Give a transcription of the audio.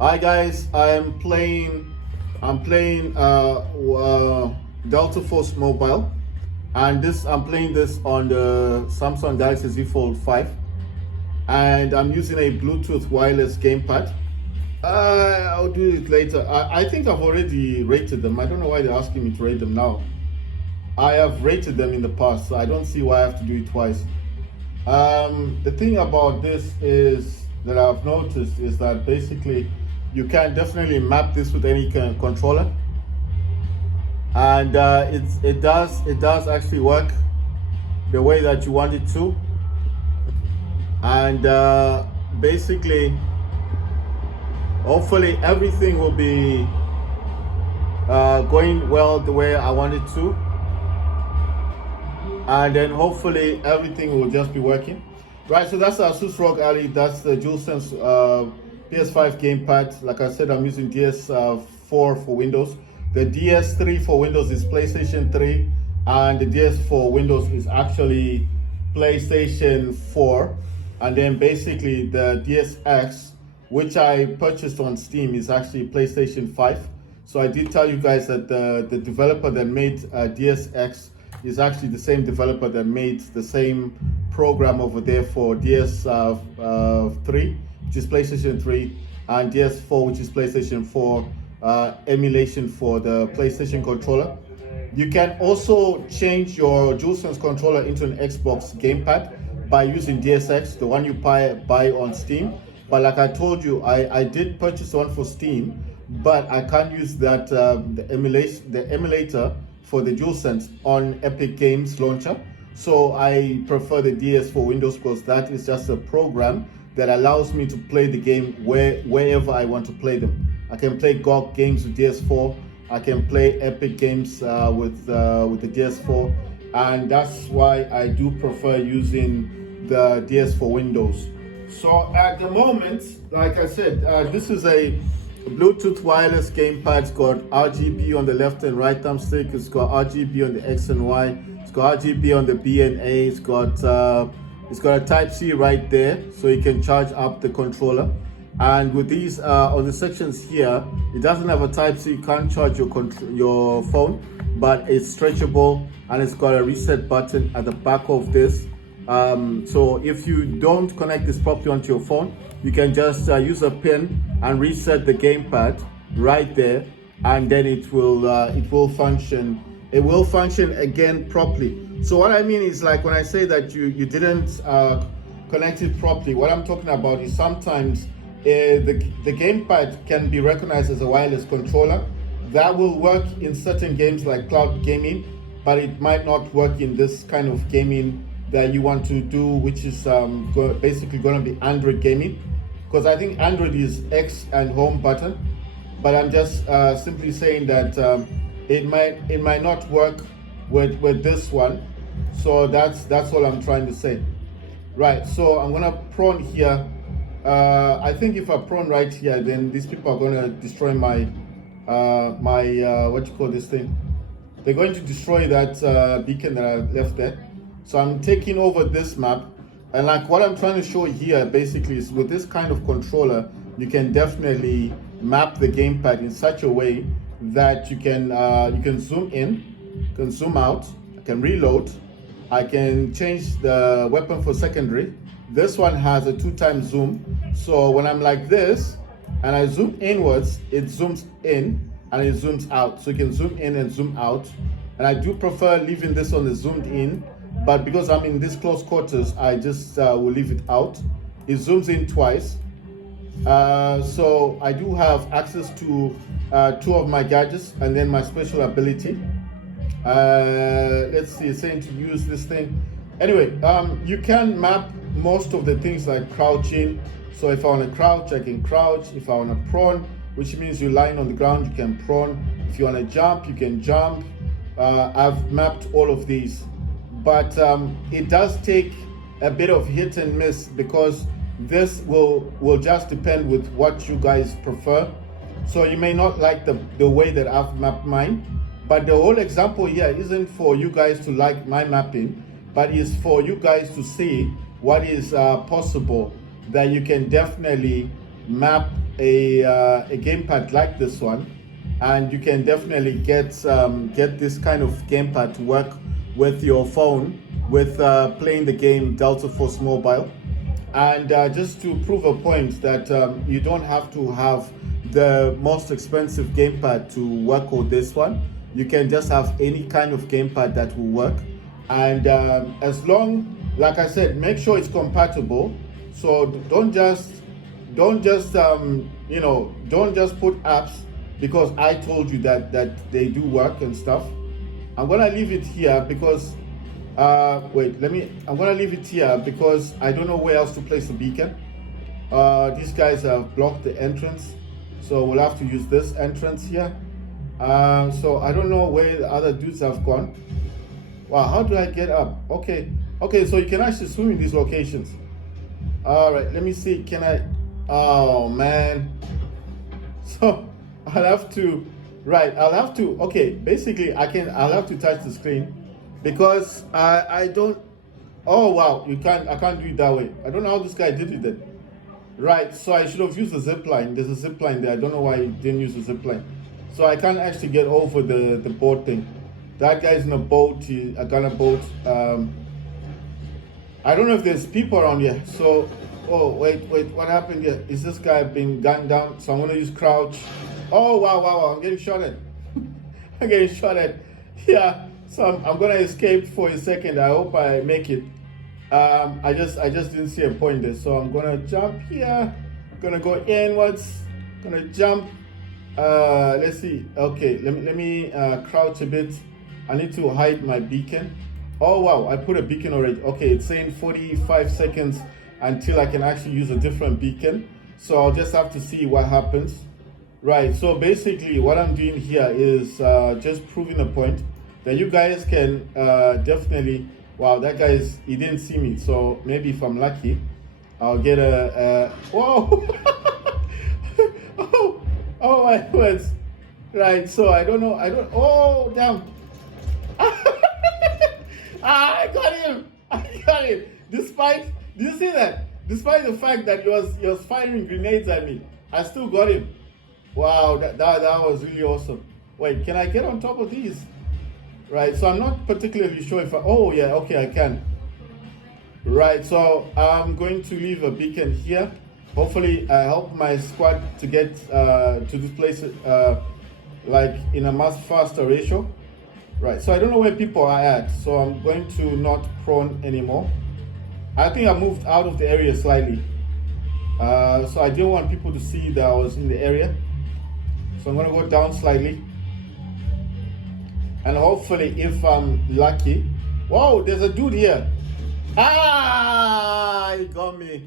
Hi guys, I'm playing Delta Force Mobile, and this I'm playing this on the Samsung Galaxy Z Fold 5, and I'm using a Bluetooth wireless gamepad. I'll do it later. I think I've already rated them. I don't know why they're asking me to rate them now. I have rated them in the past, so I don't see why I have to do it twice. The thing about this is that I've noticed is that basically you can definitely map this with any kind of controller, and it does actually work the way that you want it to, and basically hopefully everything will be going well the way I want it to, and then hopefully everything will just be working. Right, so that's our Asus ROG Ally. That's the DualSense PS5 gamepad. Like I said, I'm using DS4 for Windows. The DS3 for Windows is PlayStation 3, and the DS for Windows is actually PlayStation 4. And then basically the DSX, which I purchased on Steam, is actually PlayStation 5. So I did tell you guys that the developer that made DSX is actually the same developer that made the same program over there for DS3, which is PlayStation 3, and DS4, which is PlayStation 4 emulation for the PlayStation controller. You can also change your DualSense controller into an Xbox gamepad by using DSX, the one you buy on Steam. But like I told you, I did purchase one for Steam, but I can't use that the emulator for the DualSense on Epic Games Launcher. So I prefer the DS for Windows because that is just a program that allows me to play the game wherever I want to play them. I can play GOG games with DS4. I can play Epic games with the DS4, and that's why I do prefer using the DS for Windows. So at the moment, like I said, this is a Bluetooth wireless gamepad. It's got RGB on the left and right thumbstick. It's got RGB on the X and Y. It's got RGB on the B and A. It's got a Type-C right there, so you can charge up the controller. And with these on the sections here, it doesn't have a Type-C. You can't charge your phone, but it's stretchable, and it's got a reset button at the back of this. So if you don't connect this properly onto your phone, you can just use a pin and reset the gamepad right there, and then it will function. It will function again properly. So what I mean is, like when I say that you didn't connect it properly, what I'm talking about is sometimes the gamepad can be recognized as a wireless controller. That will work in certain games like cloud gaming, but it might not work in this kind of gaming that you want to do, which is basically going to be Android gaming, because I think Android is X and home button. But I'm just simply saying that it might not work with this one. So that's all I'm trying to say. Right, so I'm gonna prone here. I think if I prone right here, then these people are gonna destroy my what you call this thing. They're going to destroy that beacon that I left there. So I'm taking over this map, and like what I'm trying to show here basically is with this kind of controller, you can definitely map the gamepad in such a way that you can zoom in, you can zoom out, I can reload, I can change the weapon for secondary. This one has a 2x zoom, so when I'm like this and I zoom inwards, it zooms in and it zooms out. So you can zoom in and zoom out, and I do prefer leaving this on the zoomed in, but because I'm in this close quarters, I just will leave it out. It zooms in twice. So I do have access to 2 of my gadgets and then my special ability. Let's see, it's saying to use this thing. Anyway, you can map most of the things like crouching. So if I want to crouch, I can crouch. If I want to prone, which means you're lying on the ground, you can prone. If you want to jump, you can jump. I've mapped all of these. But it does take a bit of hit and miss, because this will just depend with what you guys prefer. So you may not like the way that I've mapped mine, but the whole example here isn't for you guys to like my mapping, but is for you guys to see what is possible, that you can definitely map a gamepad like this one, and you can definitely get this kind of gamepad to work with your phone with playing the game Delta Force Mobile. And just to prove a point that you don't have to have the most expensive gamepad to work with this one. You can just have any kind of gamepad that will work. And as long, like I said, make sure it's compatible. So don't just don't just put apps because I told you that they do work and stuff. I'm gonna leave it here because I'm gonna leave it here because I don't know where else to place the beacon. These guys have blocked the entrance, so we'll have to use this entrance here. So I don't know where the other dudes have gone. Wow, how do I get up? Okay, so you can actually swim in these locations. All right, let me see. Can I? Oh man. So I'll have to. Right, I'll have to. Okay, basically, I'll have to touch the screen because I don't. Oh wow, you can't. I can't do it that way. I don't know how this guy did it then. Right, so I should have used the zip line. There's a zip line there. I don't know why he didn't use the zip line. So I can't actually get over the boat thing. That guy's in a boat. I got a boat. I don't know if there's people around here. So, oh wait, what happened here? Is this guy being gunned down? So I'm gonna use crouch. Oh wow, I'm getting shot at. I'm getting shot at. Yeah. So I'm gonna escape for a second. I hope I make it. I just didn't see a point there. So I'm gonna jump here. Gonna go inwards. Gonna jump. Let's see. Okay, let me crouch a bit. I need to hide my beacon. Oh wow, I put a beacon already. Okay, it's saying 45 seconds until I can actually use a different beacon. So I'll just have to see what happens. Right, so basically what I'm doing here is just proving a point that you guys can definitely, wow, that guy he didn't see me. So maybe if I'm lucky, I'll get whoa. Oh my words. Right, so I don't know, oh damn. I got him. Despite, do you see that? Despite the fact that he was firing grenades at me, I still got him. Wow, that was really awesome. Wait, can I get on top of these? Right, so I'm not particularly sure if oh yeah, okay, I can. Right, so I'm going to leave a beacon here. Hopefully I help my squad to get to this place like in a much faster ratio. Right, so I don't know where people are at, so I'm going to not prone anymore. I think I moved out of the area slightly. So I didn't want people to see that I was in the area. So I'm gonna go down slightly. And hopefully if I'm lucky. Whoa, there's a dude here. Ah, he got me.